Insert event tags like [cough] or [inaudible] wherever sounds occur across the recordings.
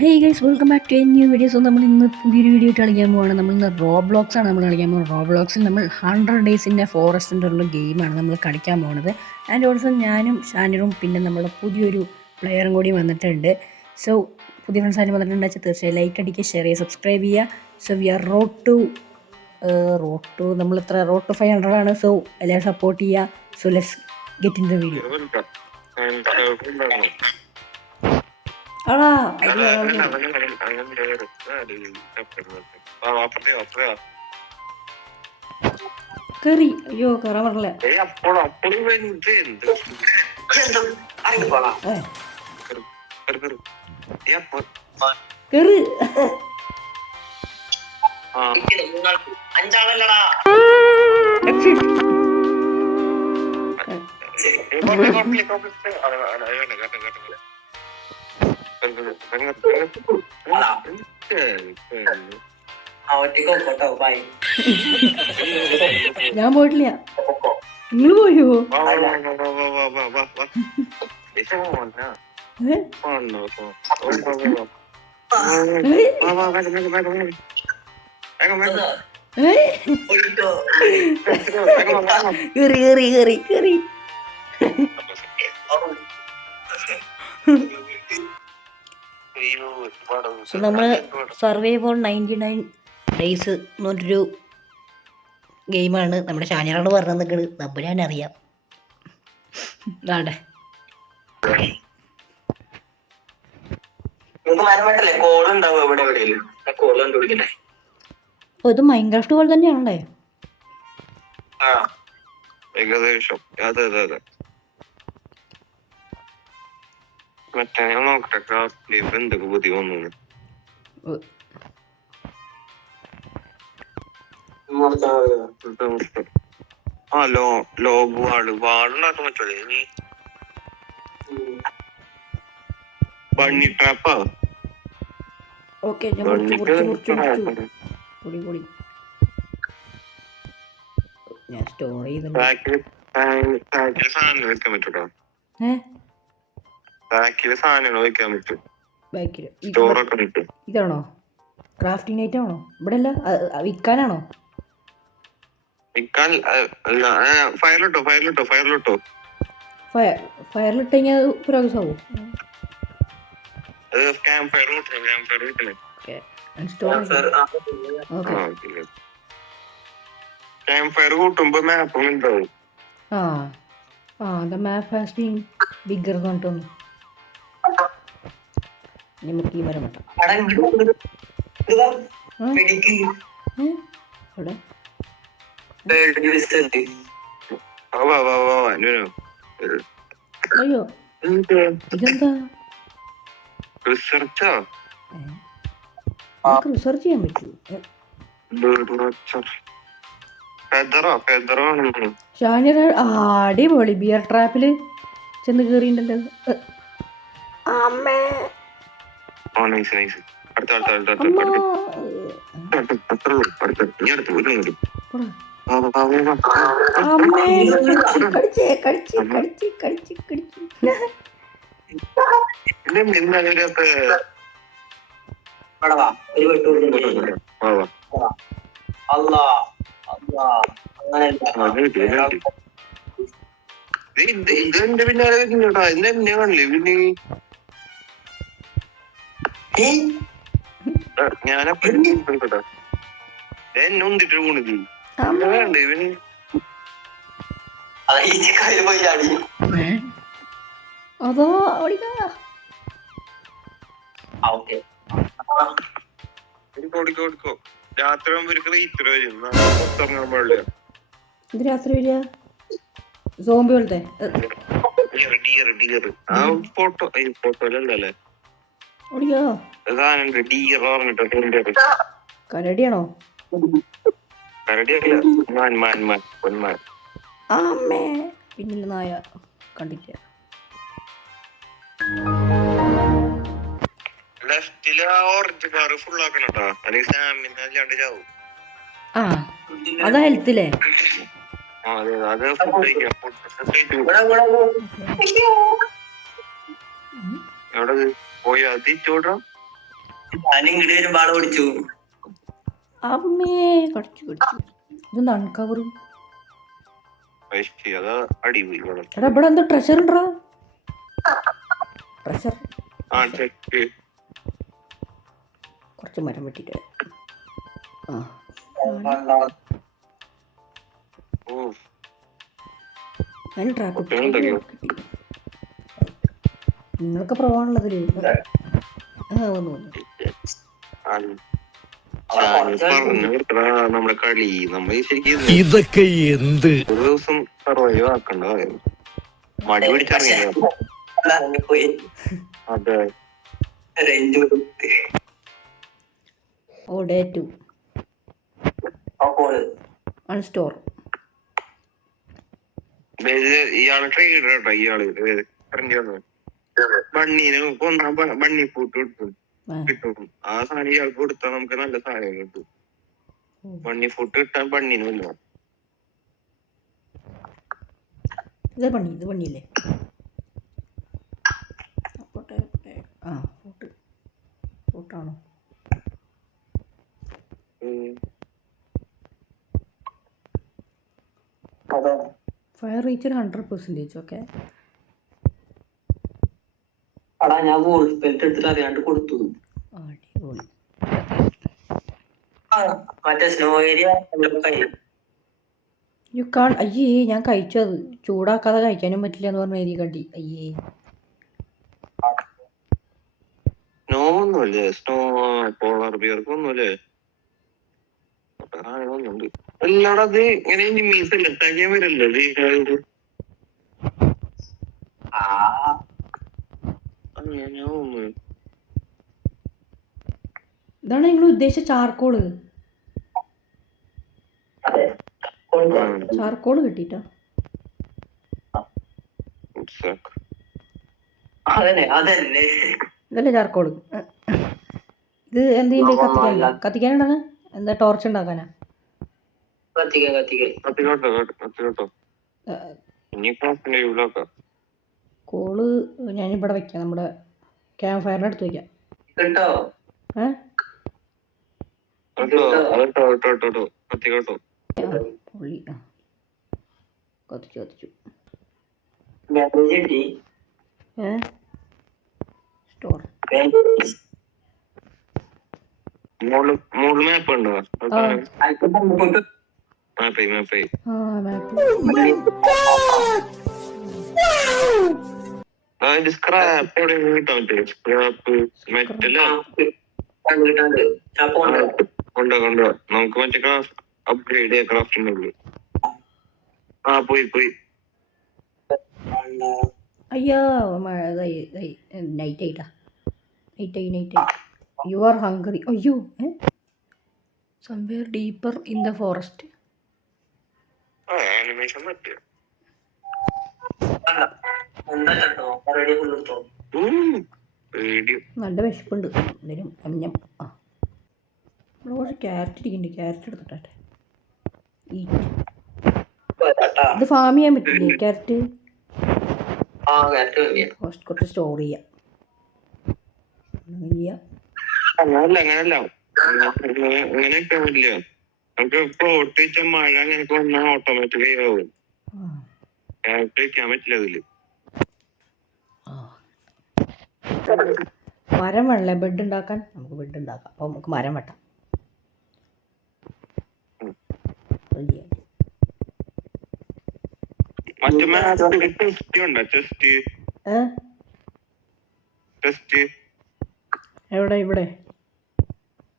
Hey guys welcome back to a new videos നമ്മൾ ഇന്ന് പുതിയൊരു വീഡിയോ ആയിട്ട് കളിക്കാൻ പോവാണ്. നമ്മൾ ഇന്ന് റോ ബ്ലോക്സ് ആണ് നമ്മൾ കളിക്കാൻ പോകുന്നത് റോ ബ്ലോക്സിൽ നമ്മൾ ഹൺഡ്രഡ് ഡേയ്സിന്റെ ഫോറസ്റ്റിന്റെ ഉള്ള ഗെയിമാണ് നമ്മൾ കളിക്കാൻ പോകുന്നത് ആൻഡ് ഓൾസോ ഞാനും ഷാനിറും പിന്നെ നമ്മുടെ പുതിയൊരു പ്ലെയറും കൂടി വന്നിട്ടുണ്ട്. സോ പുതിയ ഫ്രണ്ട്സ് ആരും വന്നിട്ടുണ്ടെന്ന് വെച്ചാൽ തീർച്ചയായും ലൈക്ക് അടിക്കുക ഷെയർ ചെയ്യുക സബ്സ്ക്രൈബ് ചെയ്യുക. So we are road to road to നമ്മൾ ഇത്ര റോഡ് ടു ഫൈവ് ഹൺഡ്രഡ് ആണ്. സോ എല്ലാവരും സപ്പോർട്ട് ചെയ്യുക. So let's get in the video ആടാ കയറി അയ്യോ കയറാൻ പറഞ്ഞില്ല ഏ ഞാൻ പോയിട്ടില്ല. നിങ്ങൾ പോയോ? കേറി കേറി കേറി കേറി. [laughs] നമ്മൾ survive on ninety nine days എന്ന് പറഞ്ഞൊരു ഗെയിമാണ് നമ്മുടെ ഷാനിയറാണ് പറഞ്ഞു നിൽക്കുന്നത് നമ്മൾ ഞാൻ അറിയാം ഇത് മൈൻക്രാഫ്റ്റ് പോലെ തന്നെയാണല്ലേ? ആ. ഏകദേശം. അതെ അതെ അതെ. മറ്റേ ഞാൻ നോക്കട്ടെ ക്രാഫ്റ്റിൽ എന്തൊക്കെ പുതിയ വന്നു ആ ലോ ലോഗ് വാൾ. വാളുണ്ടാക്കാൻ പറ്റുള്ളൂ നീ ബണ്ണി ട്രാപ്പാ ഓക്കെ ഞാൻ മുറിച്ചു മുറിച്ചു മുറിച്ചു മുറിച്ചു പൊടി പൊടി ഞാൻ സ്റ്റോർ ചെയ്തിട്ടുണ്ട് ബാക്കിൽ ബാക്കിൽ സാധനങ്ങൾ വെക്കാൻ പറ്റും. ബാക്കിൽ സ്റ്റോറൊക്കെ കിട്ടും. ഇതാണോ? ക്രാഫ്റ്റിംഗ് ഐറ്റം ആണോ? ഇവിടെ അല്ല വിൽക്കാനാണോ? വിൽക്കാൻ ഫയറിലിട്ടോ ഫയറിലിട്ടോ ഫയറിലിട്ടോ ഫയർ ഫയറിലിട്ട് കഴിഞ്ഞാൽ പ്രോഗ്രസ് ഉണ്ടാവും ആ ആ the map has been bigger എന്ന് നമുക്ക് ഈ മരം വെട്ടാം. അയ്യോ? ഇതെന്താ? റിസർച്ചാ? ചെയ്യാൻ പറ്റൂ. ഫെദറോ? ഫെദറോ ആണ്? ഷാനിറ ആ, അടിപൊളി ബിയർ ട്രാപ്പിൽ ചെന്ന് കേറിണ്ടല്ലോ അമ്മേ. ആ നൈസ് നൈസ് അടുത്ത അടുത്ത അടുത്ത അടുത്ത അത്രേ ഉള്ളൂ അടുത്ത ഇനി അടുത്ത്. ഒരു മിനിറ്റ് ഇതിന്റെ പിന്നാലെ വരുന്നുണ്ടാ ഇതിനെ എന്നെ കാണില്ലേ പിന്നെ അതാ ഓടിക്കാ. രാത്രി ഇത് രാത്രി വരിക? സോംബി പോലത്തെ. ഏ, ഡിയർ ഡിയർ ഡിയർ ആ ഫോട്ടോ ഫോട്ടോയിലല്ലേ ഓടിക്കോ. സാധനം ഡിയർ പറഞ്ഞിട്ട് കരടിയാണോ? കരടിയല്ല മാൻ മാൻ മാൻ പൊന്മാൻ. അമ്മേ. പിന്നിൽ നായ കണ്ടില്ല ലെഫ്റ്റിൽ ആ ഓറഞ്ച് കാറ് ഫുൾ ആക്കണം കേട്ടോ അല്ലെങ്കിൽ സാമിന് അല്ലാണ്ട് ചാവും. ആ അതാ ഹെൽത്തില്ലേ ആ അതെ അതെ. ഫുഡ് കഴിക്കാം ഫുഡ് ഇവിടെ എവിടെ പോയി അത് തിരിച്ചോടാ ഞാൻ ഇങ്ങോട്ട് വരുമ്പോ ആൾ ഓടിച്ചു. അമ്മേ കടിച്ചു കടിച്ചു. ഇതെന്താ അൺകവറും അതാ അടിപൊളി വെള്ളം. എടാ ഇവിടെ എന്തോ ട്രഷർ ഉണ്ടോ? ട്രഷർ ആ ചെക്ക് കുറച്ച് മരം വെട്ടിട്ട് ആ. ഓ. ഞാൻ ട്രാക്ക് കുട്ടികളുണ്ടല്ലോ. നിങ്ങൾക്ക് പ്രവാണുള്ളതിൽ ആ വന്നു വന്നു അത്. ഷാനി പറഞ്ഞു കൊടുക്കടാ നമ്മുടെ കളി നമ്മൾ ശരിക്കും ഇതൊക്കെ എന്ത്? ഒരു ദിവസം സർവൈവ് ആക്കണ്ടതായിരുന്നു മടി പിടിച്ചിറങ്ങിയ പോയി. അതെ. റേഞ്ച് ഓ ഡേ ടു അപ്പോൾ അൺസ്റ്റോർ ഇയാൾ കേട്ടോ ഇയാൾ. ഫ്രണ്ട് വന്നു ബണ്ണീനെ കൊന്നാ ബണ്ണി പൂട്ട് കിട്ടും കിട്ടും. ആ സാധനം ഇയാൾക്ക് കൊടുത്താൽ നമുക്ക് നല്ല സാധനം കിട്ടും. ബണ്ണി ഫുഡ് കിട്ടാൻ ബണ്ണീന് വല്ല ഇത് പണി ഇത് പണിയല്ലേ പോട്ടെ പോട്ടെ. ആ ഫോട്ട് ഫോട്ടാണോ fire rate hundred percentage okay ഞാൻ വോൾട്ട് ബെൽറ്റ് എടുത്തിട്ട് അറിയാണ്ട് കൊടുത്തു. ആ, മറ്റേ സ്നോ ഏരിയ അയ്യേ ഞാൻ കഴിച്ചു അത്. ചൂടാക്കാതെ കഴിക്കാനും പറ്റില്ല എന്ന് പറഞ്ഞ ഏരിയ കണ്ടി. അയ്യേ. സ്നോ ഒന്നുമല്ലേ? സ്നോ പോളാർ ബിയർക്ക് ഒന്നുമല്ലേ? എല്ലാടത് ഇങ്ങനെ മീൻസ് ലെറ്റാക്കിയാൻ വരല്ലോ ഇത് ആ അങ്ങനെ ഒന്ന് ഇതാണ് നിങ്ങൾ ഉദ്ദേശിച്ച ചാർക്കോൾ ചാർക്കോൾ കിട്ടിട്ടോ ഇതല്ലേ ചാർക്കോൾ ഇത് എന്ത് കത്തിക്കാനില്ല? കത്തിക്കാനാണ് എന്താ ടോർച്ച് ഉണ്ടാക്കാനാ? കത്തിക്കാൻ കത്തിക്കാൻ കത്തിക്കോട്ടോ കേട്ടോ, കത്തിക്കോട്ടോ. ഏ, ഇനി ക്ലാസ്സിന്റെ ഇവിടാക്കാം കോൾ ഞാനിവിടെ വെക്കാം നമ്മുടെ ക്യാമ്പ് ഫയറിന്റെ അടുത്ത് വെക്കാം. കേട്ടോ? ഏ? ആ, കത്തിച്ചു കത്തിച്ചു. സ്റ്റോർ. ആ. മാപ്പ് അതിന്റെ സ്ക്രാപ്പ് എവിടെ കിട്ടാൻ പറ്റില്ല സ്ക്രാപ്പ് മെറ്റൽ കൊണ്ടോ കൊണ്ടോ നമുക്ക് മറ്റേ ക്രാഫ്റ്റ് അപ്ഗ്രേഡ് ചെയ്യാം ക്രാഫ്റ്റിന്റെ ഉള്ളിൽ. ആ പോയി പോയി. അയ്യോ മഴ നൈറ്റ് ആയിട്ടാ. നൈറ്റ് ആയി നൈറ്റ് ആയി. യു ആർ ഹംഗറി അയ്യോ somewhere deeper in the forest animation പറ്റിയ നല്ല വിശപ്പുണ്ട്. എന്തെങ്കിലും ആ. കുറച്ച് ക്യാരറ്റ് ഇരിക്കുന്നുണ്ട്. ക്യാരറ്റ് എടുത്തിട്ടെ ഇത് ഫാം ചെയ്യാൻ പറ്റില്ലേ ക്യാരറ്റ്? കുറച്ച് സ്റ്റോർ ചെയ്യാം. ഓട്ടോമാറ്റിക്കായി അങ്ങനല്ല അങ്ങനെയൊക്കെ നമുക്ക് പ്ലോട്ട് വെച്ച മഴ അങ്ങനെ വന്നാൽ ഓട്ടോമാറ്റിക് ആവും. ആ. ക്യാരറ്റ് വെക്കാൻ പറ്റില്ല അതിൽ ആ മരം വേണല്ലേ? ബെഡ് ഉണ്ടാക്കാൻ? നമുക്ക് ബെഡ് ഉണ്ടാക്കാം. അപ്പോൾ നമുക്ക് മരം വെട്ടാം. എവിടെ? ഇവിടെ.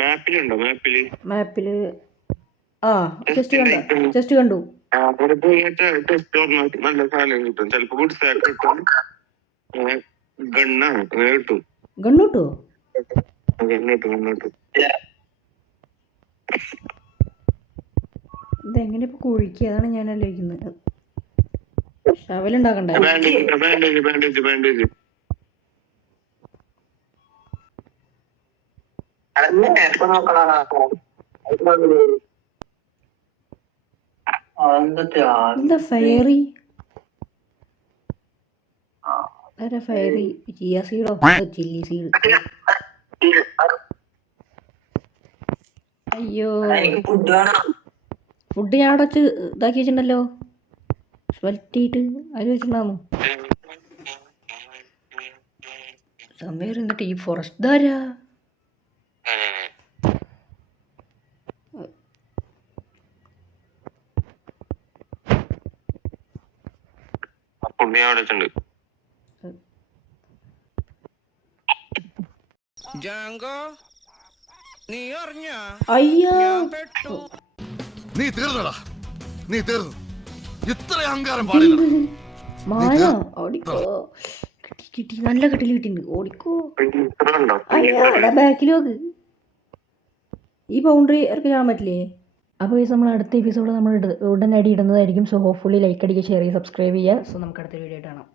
മാപ്പിലുണ്ടോ? മാപ്പിൽ? മാപ്പിൽ. ആ ജസ്റ്റ് കണ്ടു. ജസ്റ്റ് കണ്ടു. അവിടെ പോയിട്ട് ടെസ്റ്റ് നല്ല സാധനം കിട്ടും. ചിലപ്പോ ഗുഡ് സാക്ക് കിട്ടും ഗണ്ണാണ് അങ്ങനെ കിട്ടും ഗണ്ണു കിട്ടുമോ ഗണ്ണ് കിട്ടും ഗണ്ണ് കിട്ടും ഇതെങ്ങനെ കുഴിക്കുക അതാണ് ഞാൻ ആലോചിക്കുന്നത്. ശവലുണ്ടാക്കണ്ടേ? എന്താ ഫയറി അതെ ഫയറി ചിയ സീഡോ ചില്ലി സീഡ് അയ്യോ. ഫുഡ് ഞാൻ അടച്ച് ഇതാക്കി വെച്ചിട്ടുണ്ടല്ലോ. സ്വൽറ്റിയിട്ട് അതിൽ വെച്ചിട്ടുണ്ടായിരുന്നു സമയം എന്നിട്ട് ഈ ഫോറസ്റ്റ് ധാരാ അവിടെ വെച്ചിട്ടുണ്ട്. ജാങ്കോ നീ അറിഞ്ഞ? അയ്യോ. നീ തീർന്നടാ. നീ തീർന്നു. ഇത്ര അഹങ്കാരം പാടില്ല മാന ഓടിക്കോ. കിട്ടി കിട്ടി. നല്ല കട്ടിൽ കിട്ടിയിട്ടുണ്ട്. ഓടിക്കോ. അയ്യാടെ ബാക്കിൽ നോക്ക്. ഈ ബൗണ്ടറി ഇറക്കി കാണാൻ പറ്റില്ലേ? അപ്പോൾ ഈ നമ്മൾ അടുത്ത എപ്പിസോഡ് നമ്മൾ ഉടനടി ഇടുന്നതായിരിക്കും. സോ ഹോപ്പ്ഫുള്ളി ലൈക്ക് അടിക്കുക ഷെയർ ചെയ്യുക സബ്സ്ക്രൈബ് ചെയ്യുക. സോ നമുക്ക് അടുത്ത വീഡിയോ ആയിട്ട് കാണാം.